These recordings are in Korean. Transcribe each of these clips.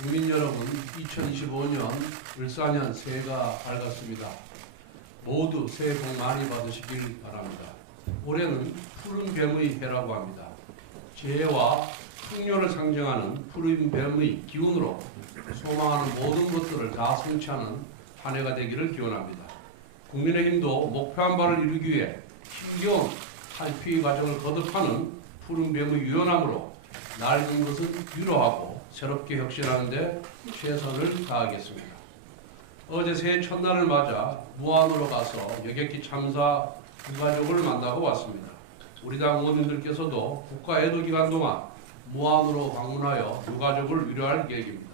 국민 여러분, 2025년 을사년 새해가 밝았습니다. 모두 새해 복 많이 받으시길 바랍니다. 올해는 푸른 뱀의 해라고 합니다. 재해와 풍요를 상징하는 푸른 뱀의 기운으로 소망하는 모든 것들을 다 성취하는 한 해가 되기를 기원합니다. 국민의힘도 목표한 바를 이루기 위해 힘겨운 탈피 과정을 거듭하는 푸른 뱀의 유연함으로 낡은 것은 위로하고 새롭게 혁신하는 데 최선을 다하겠습니다. 어제 새해 첫날을 맞아 무안으로 가서 여객기 참사 유가족을 만나고 왔습니다. 우리 당 의원님들께서도 국가 애도 기간 동안 무안으로 방문하여 유가족을 위로할 계획입니다.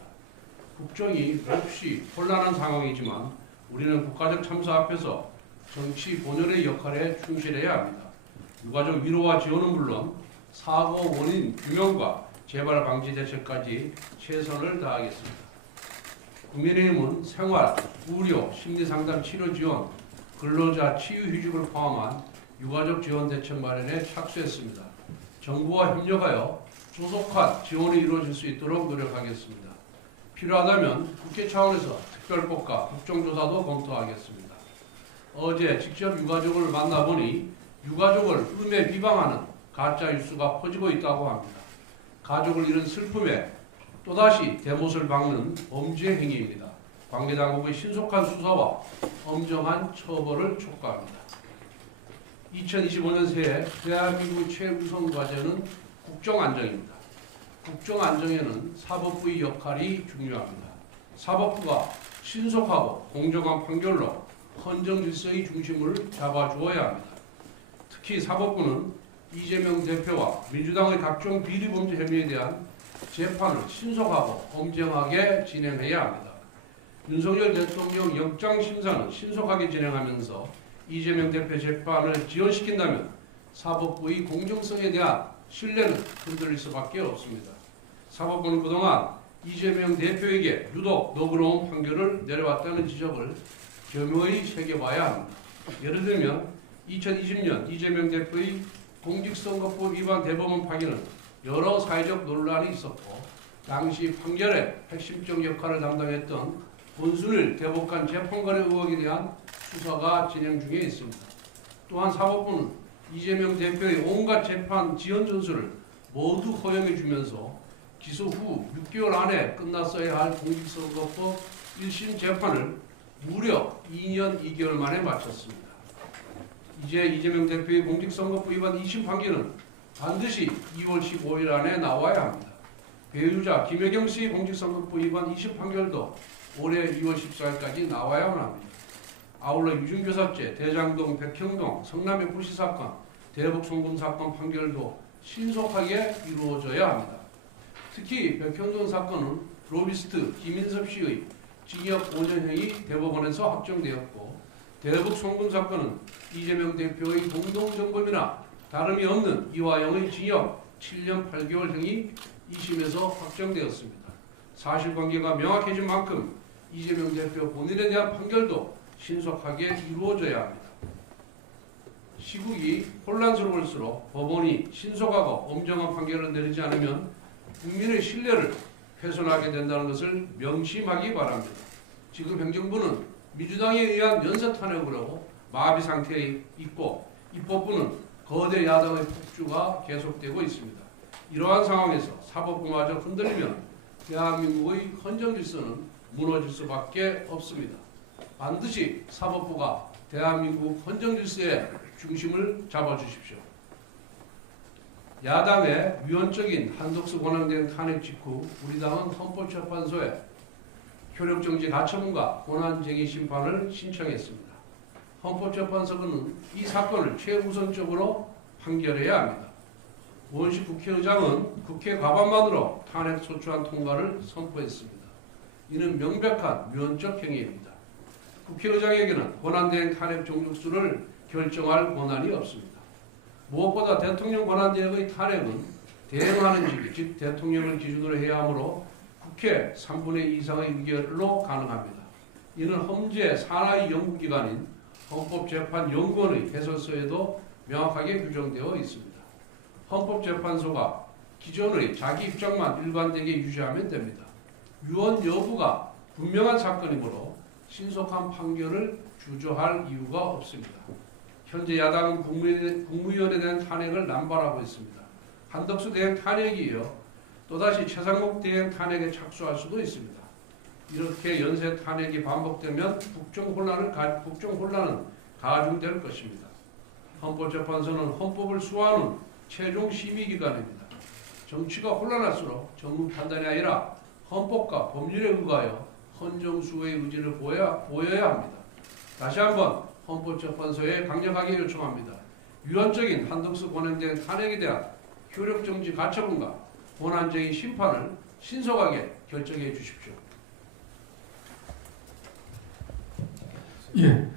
국정이 몹시 혼란한 상황이지만 우리는 국가적 참사 앞에서 정치 본연의 역할에 충실해야 합니다. 유가족 위로와 지원은 물론 사고 원인 규명과 재발 방지 대책까지 최선을 다하겠습니다. 국민의힘은 생활, 의료, 심리상담 치료 지원, 근로자 치유휴직을 포함한 유가족 지원 대책 마련에 착수했습니다. 정부와 협력하여 조속한 지원이 이루어질 수 있도록 노력하겠습니다. 필요하다면 국회 차원에서 특별법과 국정조사도 검토하겠습니다. 어제 직접 유가족을 만나보니 유가족을 음해 비방하는 가짜 뉴스가 퍼지고 있다고 합니다. 가족을 잃은 슬픔에 또다시 대못을 박는 범죄 행위입니다. 관계당국의 신속한 수사와 엄정한 처벌을 촉구합니다. 2025년 새해 대한민국의 최우선 과제는 국정안정입니다. 국정안정에는 사법부의 역할이 중요합니다. 사법부가 신속하고 공정한 판결로 헌정 질서의 중심을 잡아주어야 합니다. 특히 사법부는 이재명 대표와 민주당의 각종 비리 범죄 혐의에 대한 재판을 신속하고 공정하게 진행해야 합니다. 윤석열 대통령 영장심사는 신속하게 진행하면서 이재명 대표 재판을 지연시킨다면 사법부의 공정성에 대한 신뢰는 흔들릴 수밖에 없습니다. 사법부는 그동안 이재명 대표에게 유독 너그러운 판결을 내려왔다는 지적을 겸허히 새겨봐야 합니다. 예를 들면 2020년 이재명 대표의 공직선거법 위반 대법원 파기는 여러 사회적 논란이 있었고 당시 판결의 핵심적 역할을 담당했던 권순일 대법관 재판관의 의혹에 대한 수사가 진행 중에 있습니다. 또한 사법부는 이재명 대표의 온갖 재판 지연 전술을 모두 허용해 주면서 기소 후 6개월 안에 끝났어야 할 공직선거법 1심 재판을 무려 2년 2개월 만에 마쳤습니다. 이제 이재명 대표의 공직선거법 위반 2심 판결은 반드시 2월 15일 안에 나와야 합니다. 배우자 김혜경 씨의 공직선거법 위반 2심 판결도 올해 2월 14일까지 나와야만 합니다. 아울러 유증교사죄, 대장동, 백형동, 성남의 불시 사건, 대북 송금 사건 판결도 신속하게 이루어져야 합니다. 특히 백형동 사건은 로비스트 김인섭 씨의 징역 5년형이 대법원에서 확정되었고 대북 송금 사건은 이재명 대표의 공동정범이나 다름이 없는 이화영의 징역 7년 8개월형이 2심에서 확정되었습니다. 사실관계가 명확해진 만큼 이재명 대표 본인에 대한 판결도 신속하게 이루어져야 합니다. 시국이 혼란스러울수록 법원이 신속하고 엄정한 판결을 내리지 않으면 국민의 신뢰를 훼손하게 된다는 것을 명심하기 바랍니다. 지금 행정부는 민주당에 의한 연쇄 탄핵으로 마비 상태에 있고 입법부는 거대 야당의 폭주가 계속되고 있습니다. 이러한 상황에서 사법부마저 흔들리면 대한민국의 헌정 질서는 무너질 수밖에 없습니다. 반드시 사법부가 대한민국 헌정 질서의 중심을 잡아주십시오. 야당의 위헌적인 한덕수 권한대행 탄핵 직후 우리 당은 헌법재판소에 효력정지 가처분과 권한쟁의 심판을 신청했습니다. 헌법재판소는 이 사건을 최우선적으로 판결해야 합니다. 우원식 국회의장은 국회 과반만으로 탄핵 소추안 통과를 선포했습니다. 이는 명백한 위헌적 행위입니다. 국회의장에게는 권한대행 탄핵 종족수를 결정할 권한이 없습니다. 무엇보다 대통령 권한대행의 탄핵은 대행하는 직위, 즉 대통령을 기준으로 해야 하므로 국회 3분의 2 이상의 의결로 가능합니다. 이는 헌재 산하의 연구기관인 헌법재판연구원의 해설서에도 명확하게 규정되어 있습니다. 헌법재판소가 기존의 자기 입장만 일관되게 유지하면 됩니다. 유언 여부가 분명한 사건이므로 신속한 판결을 주저할 이유가 없습니다. 현재 야당은 국무위원에 대한 탄핵을 남발하고 있습니다. 한덕수 대행 탄핵이 이어 또다시 최상목 대행 탄핵에 착수할 수도 있습니다. 이렇게 연쇄 탄핵이 반복되면 국정 혼란은 가중될 것입니다. 헌법재판소는 헌법을 수호하는 최종 심의기관입니다. 정치가 혼란할수록 정무 판단이 아니라 헌법과 법률에 의거하여 헌정수호의 의지를 보여야 합니다. 다시 한번 헌법재판소에 강력하게 요청합니다. 유언적인 한덕수 권한대행 탄핵에 대한 효력정지 가처분과 권한쟁의 심판을 신속하게 결정해 주십시오. 예.